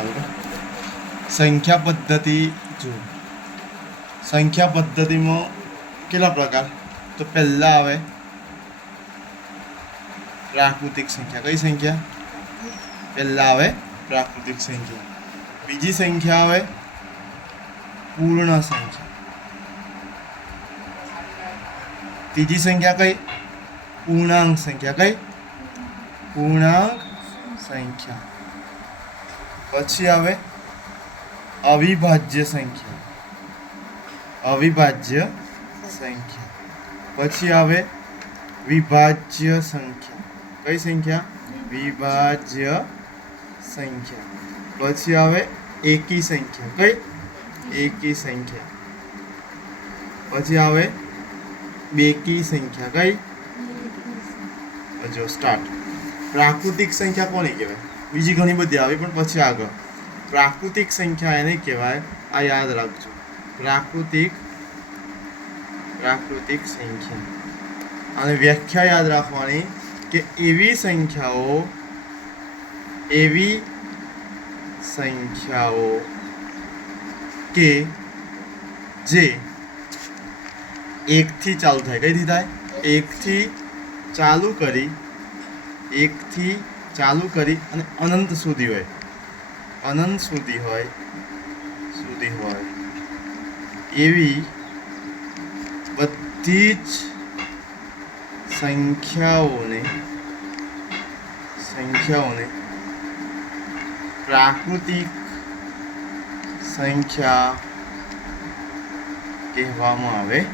ચાલો સંખ્યા પદ્ધતિ જો સંખ્યા પદ્ધતિમાં કેટલા પ્રકાર તો પહેલા આવે પ્રાકૃતિક સંખ્યા કઈ સંખ્યા પહેલા આવે પ્રાકૃતિક સંખ્યા બીજી સંખ્યા આવે પૂર્ણ સંખ્યા ત્રીજી સંખ્યા કઈ પૂર્ણાંક સંખ્યા કઈ પૂર્ણાંક સંખ્યા પછી આવે અવિભાજ્ય સંખ્યા અવિભાજ્ય સંખ્યા પછી આવે વિભાજ્ય સંખ્યા કઈ સંખ્યા વિભાજ્ય સંખ્યા પછી આવે એકી સંખ્યા કઈ એકી સંખ્યા પછી આવે બેકી સંખ્યા કઈ જો સ્ટાર્ટ પ્રાકૃતિક સંખ્યા કોને કહેવાય બીજી ઘણી બધી આવે પણ પછી આગળ પ્રાકૃતિક સંખ્યા એને કહેવાય આ યાદ રાખજો પ્રાકૃતિક સંખ્યા અને વ્યાખ્યા યાદ રાખવાની કે એવી સંખ્યાઓ કે જે એકથી ચાલુ થાય કઈથી થાય એકથી ચાલુ કરી અને અનંત સુધી હોય એવી બધી જ સંખ્યાઓને પ્રાકૃતિક સંખ્યા કહેવામાં આવે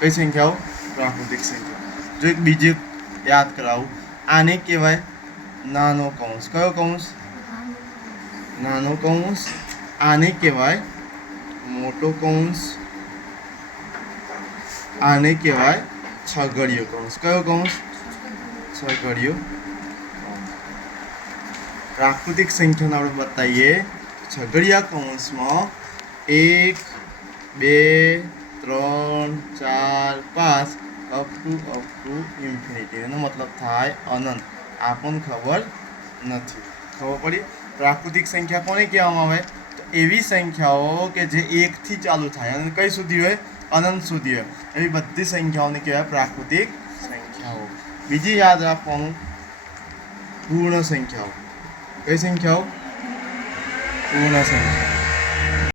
કઈ સંખ્યાઓ પ્રાકૃતિક સંખ્યા જો એક બીજી યાદ કરાવું આને કહેવાય નાનો કૌંસ કયો કૌંસ નાનો કૌંસ આને કહેવાય મોટો કૌંસ આને કહેવાય છગડીયો કૌંસ કયો કૌંસ છગડીયો પ્રાકૃતિક સંખ્યાને આપણે બતાવીએ છગડીયા કૌંસમાં 1 2 3 4 5 અપ ટુ ઇન્ફિનિટી એનો મતલબ થાય અનંત આ પણ ખબર નથી ખબર પડી પ્રાકૃતિક સંખ્યા કોને કહેવામાં આવે તો એવી સંખ્યાઓ કે જે એકથી ચાલુ થાય અને કઈ સુધી હોય અનંત સુધી હોય એવી બધી સંખ્યાઓને કહેવાય પ્રાકૃતિક સંખ્યાઓ બીજી યાદ રાખવાનું પૂર્ણ સંખ્યાઓ કઈ સંખ્યાઓ પૂર્ણ સંખ્યા